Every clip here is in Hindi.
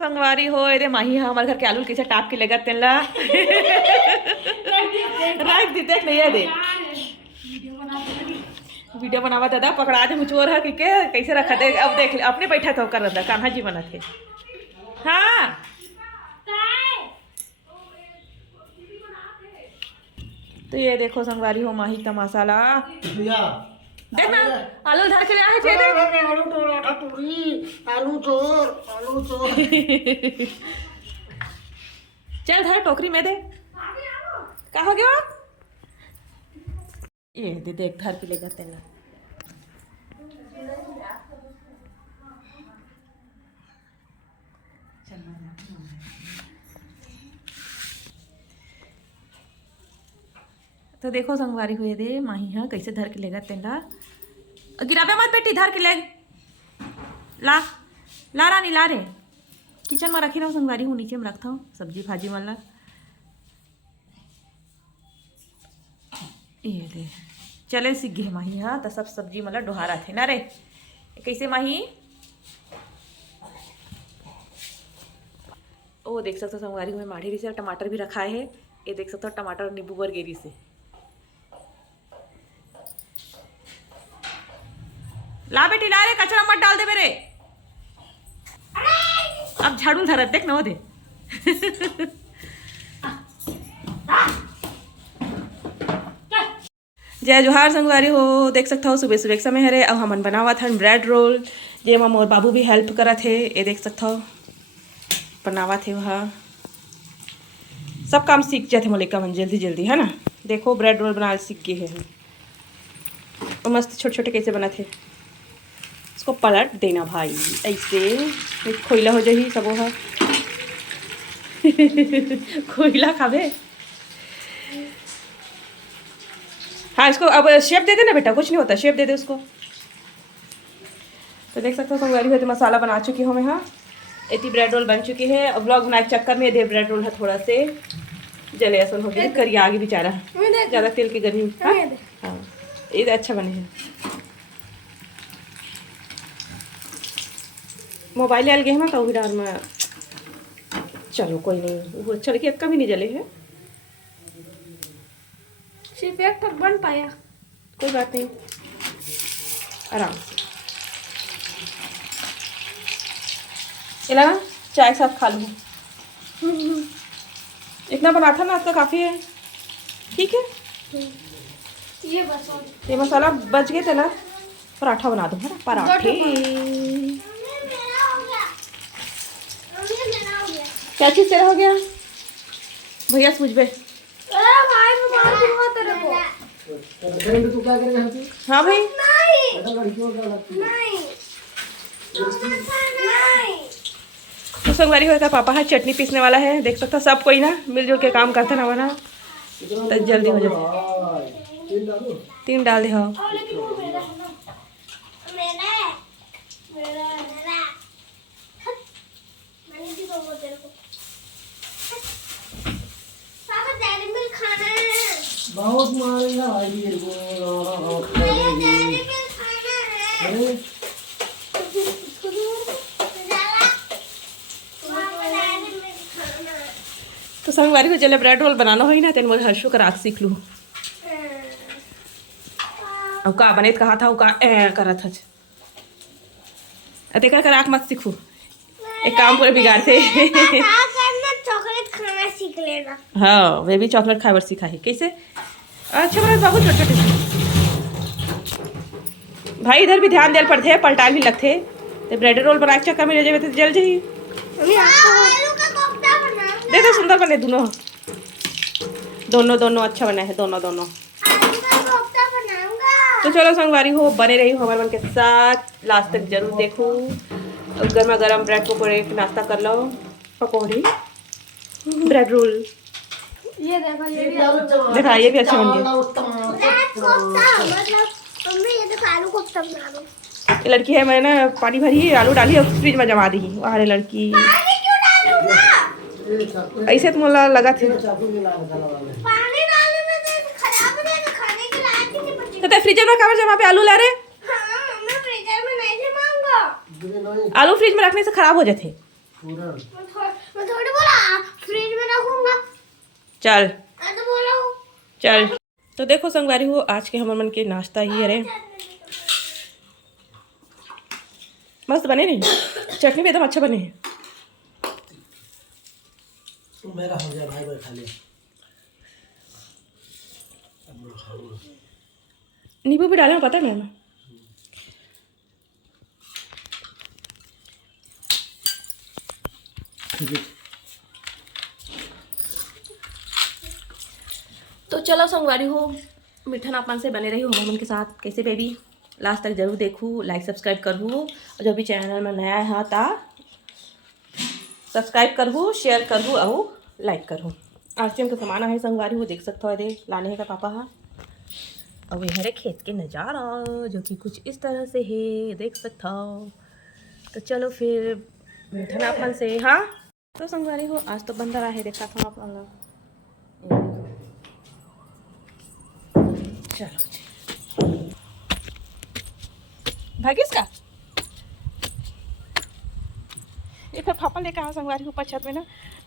संगवारी हो रे माही हाँ हमारे घर के आलू कैसे टाप के लगा तेला रख दी देख नहीं दे वीडियो बनावा दादा पकड़ा दे मुचोर है कि के कैसे रखा दे अब देख अपने बैठा था कर रहा कान्हा जी बना थे हाँ तो ये देखो संगवारी हो माही का मसाला देखना आलू धर के आए थे आलू पराठा पूरी आलू चोर चल धर टोकरी में दे क्या हो गया ये दे देख धर के लेगा तेना तो देखो संगवारी हुए दे माही हाँ कैसे धर के लेगा तेला गिराबे मत बेटी धर के ले ला ला रानी ला रे किचन में रखी रहा हूँ संगवारी हूँ नीचे में रखता हूँ सब्जी भाजी वाला ये दे चले सीख गए माही हाँ तो सब सब्जी मतलब डोहारा थे ना रे कैसे माही ओ देख सकते हो संगवारी में माढ़ी से टमाटर भी रखा है ये देख सकते हो टमाटर नींबू बरगेरी से ला बेटी ला रे कचरा मत डाल दे मेरे अब झाड़ू धरत देख न दे जय जोहार संगवारी हो देख सकता हो सुबह सुबह समय है रे अब हमन बनावा था ब्रेड रोल जे में मोर बाबू भी हेल्प करा थे ये देख सकता हो बनावा थे वहाँ सब काम सीख जाते मलिका मन जल्दी जल्दी है ना देखो ब्रेड रोल बना सीख गए हैं और मस्त छोटे छोटे कैसे बना थे इसको पलट देना भाई ऐसे खोइला हो जाही सब है खोइला खावे हाँ इसको अब शेप दे देना बेटा कुछ नहीं होता शेप दे दे उसको तो देख सकते हो संगवारी हुए तो मसाला बना चुकी हूँ मैं हाँ इतनी ब्रेड रोल बन चुकी है अब ब्लॉग बनाए चक्कर में दे ब्रेड रोल है थोड़ा से जले ऐसा हो गया करिए आगे बेचारा ज़्यादा तेल की गर्मी हाँ ये तो अच्छा बने हैं मोबाइल आल गए हैं ना तो भी डाल में चलो कोई नहीं वो चल के कभी नहीं जले है सिर्फ एक तक बन पाया कोई बात नहीं आराम से इला ना चाय के साथ खा लूँ इतना बना था ना आपका काफ़ी है ठीक है ये बस ये मसाला बच गए थे ना पराठा बना दो है ना पराठे क्या चीज़ तेरा हो गया भैया सूझ बे भाई मैं मार दूंगा तेरे को तू क्या करेगा हमसे हाँ भाई ऐसा लड़कियों का लगती है नहीं तो संगवारी होता पापा है चटनी पीसने वाला है देख सकता सब कोई ना मिलजुल के काम करता ना वरना तो जल्दी हो जाए 3 डाल दे हाँ बहुत मारेगा भाई ये को अरे तो संगवारी को जले ब्रेड रोल बनाना हो ही ना तेन मुझे हर्षो कर आग सीख लूँ अब का बने कहा था वो का करा था देखा कर आँख मत सीखू एक काम पूरे बिगाड़ थे चॉकलेट खाना सीख लेना हाँ वे भी चॉकलेट खावर सीखा है कैसे अच्छा बना बाबू छोटे छोटे भाई इधर भी ध्यान देल पड़ते हैं पलटा भी लगते तो ब्रेड रोल बना के चक्कर में ले जाए तो जल जाइए दे दे सुंदर बने दोनों दोनों दोनों अच्छा बना है दोनों दोनों तो चलो संगवारी हो बने रही हो हमारे मन के साथ लास्ट तक जरूर देखो गर्मा गर्म ब्रेड पकौड़े नाश्ता कर लो पकौड़े ब्रेड रोल ये देखो ये भी देखा ये भी अच्छा बन गया मम्मी ये देखो आलू कोफ्ता बना दो ये लड़की है मैंने पानी भरी आलू डाली और फ्रिज में जमा दी वहाँ लड़की पानी क्यों डालूंगा ऐसे तो मुझे लगा थे पानी डालने में तो खराब हो जाएगा खाने के लायक ही नहीं बचेगा तो फ्रिज में कवर जमा पे आलू ला रहे हां मैं फ्रीजर में नहीं जमाऊंगा आलू फ्रिज में रखने से खराब हो जाते पूरा मैं थोड़ी बोला फ्रिज में रखूंगा। चल मैं तो बोला हूँ। चल। तो देखो संगवारी हो, आज के हमारे मन के नाश्ता ही अरे मस्त बने नहीं, चटनी भी एकदम अच्छा बने है। मेरा हो गया भाई, बैठा ले। अब मैं खाऊंगा। नींबू भी डालना पता है मैम। तो चलो संगवारी हो, मीठा नापन से बने रही हो हमारे मन के साथ। कैसे बेबी, लास्ट तक जरूर देखूँ, लाइक सब्सक्राइब करूँ, और जो भी चैनल में नया है ता सब्सक्राइब करूँ, शेयर करूँ और लाइक करूँ। आज के हमको सामान है संगवारी हो, देख सकते हो दे लाने है का पापा हाँ। और ये हरे खेत के नज़ारा जो कि कुछ इस तरह से है, देख सकता हो। तो चलो फिर मीठा नापन से हाँ। तो संगवारी हो, आज तो बंदर है, देखा था आप लोग। चलो भागिस का ये फिर पापा लेकर आए संगवारी ऊपर छत में ना,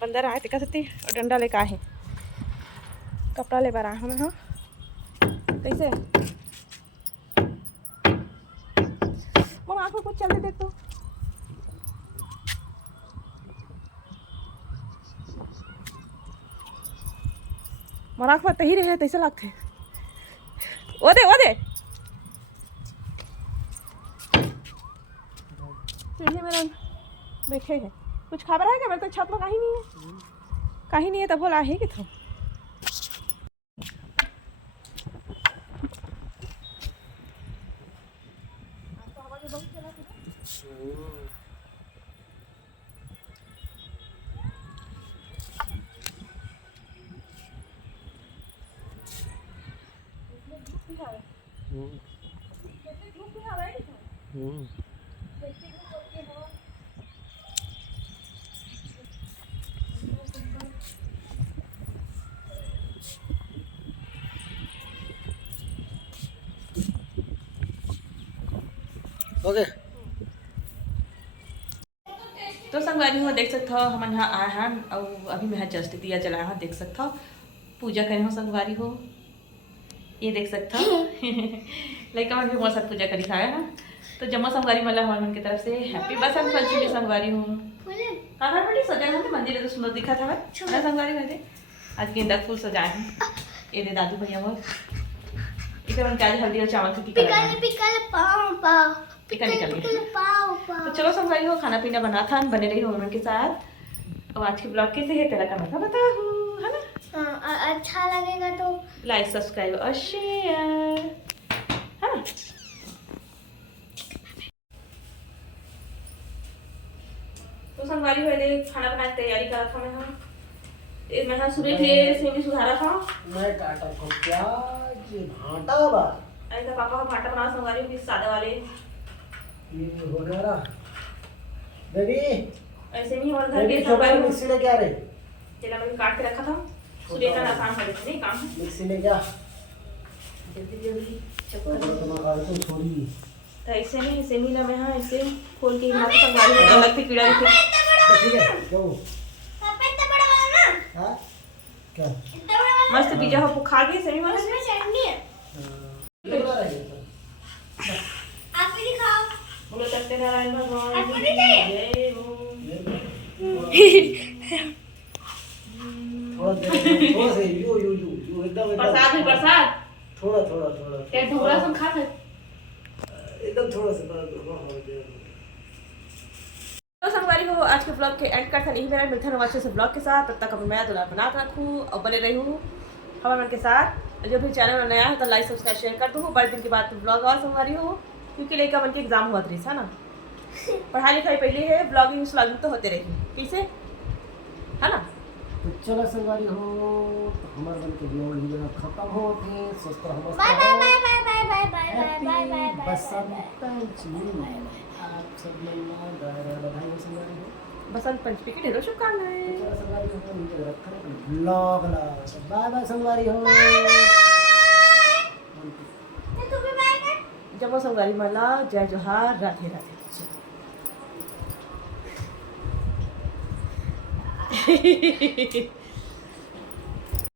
बंदर आए दिखा सकती और डंडा लेकर आए, कपड़ा ले रहा हमें हाँ। कैसे वो आँख में कुछ चलते देख तो मोर आँख में तही रहे तैसे लगते ओ दे सीढ़ी में बैठे हैं, कुछ खबर है क्या? मेरे तो छत में कहीं नहीं है, तब बोला है कि था ओके। तो संगवारी हो देख सकते हो हम यहाँ आए हैं और अभी मैं जस्ट दिया जलाया हूँ, देख सकते हो पूजा करे हो संगवारी हो, ये देख सकते हो लाइक हमारे भी हमारे साथ पूजा करी खाया ना। तो जमा संगवारी मतलब हमारे मन की तरफ से हैप्पी बसंत पंचमी संगवारी हो। हाँ हाँ बेटी सजा है, मंदिर तो सुंदर दिखा था मैं संगवारी में थे आज गेंदा फूल सजाए हैं। ये दे दादू भैया वो इसे मन आज हल्दी और चावल की टिक्का तो चलो संगवारी हो, खाना पीना बना था, बने रही हो के साथ। और आज के ब्लॉग कैसे है तेरा का बता हूँ है ना। अच्छा लगेगा तो लाइक सब्सक्राइब और शेयर है ना। तो संगवारी हो खाना बनाने की तैयारी करा था मैं हाँ सुबह फिर सेमी सुधारा था मैं काटा को प्याज भाटा बा ऐसा पापा का भाटा बना संगवारी हो सादा वाले ये हो रहा बेबी। ऐसे नहीं और घर के बेबी संगवारी हो मिक्सी ले क्या रे? तेला मैं काट के रखा था सुबह का आसान हो जाता नहीं काम मिक्सी ले क्या? जल्दी तो तुम्हारा तो छोड़ी तो ऐसे नहीं सेमी ना मैं हाँ ऐसे खोल के मार संगवारी हो अलग से कीड़ा दिखे। ठीक है क्यों? पापा इतना बड़ा वाला ना, हाँ क्या? इतना बड़ा वाला मस्त पिज्जा हो खा के सेमी वाला उसमें चटनी है। आप भी दिखाओ। बोलो सत्यनारायण भगवान आपको नहीं चाहिए? जय हो। थोड़ा से यू एकदम प्रसाद है प्रसाद थोड़ा क्या ढोकला सब खा थे एकदम थोड़ा सा। तो संगवारी हो आज के ब्लॉग के एंड करता नहीं मेरा मिलता है अच्छे से ब्लॉग के साथ। तब तक अब मैं दुल्हा बना कर रखूँ और बने रही हूँ हमारे मन के साथ। जो भी चैनल में नया है तो लाइक सब्सक्राइब शेयर कर दूँ। बड़े दिन के बाद ब्लॉग और संगवारी हो क्योंकि लेकर मन के एग्जाम हुआ था ना, पढ़ाई लिखाई पहले है, ब्लॉगिंग व्लॉगिंग तो होते रहेगी ठीक से है ना। तो चलो संगवारी हो तो हमारे मन के ब्लॉग वीडियो खत्म होते स्वस्थ रहो bye bye bye bye bye bye bye bye bye bye Basant Panchami आप सब लोग बधाई हो संगवारी हो। बसंत पंचमी की ढेरों शुभकामनाएं। चलो संगवारी हो ब्लॉग ला बाय बाय संगवारी हो। तो तू भी बाय कर। जब वो संगवारी माला जय जोहार राधे राधे।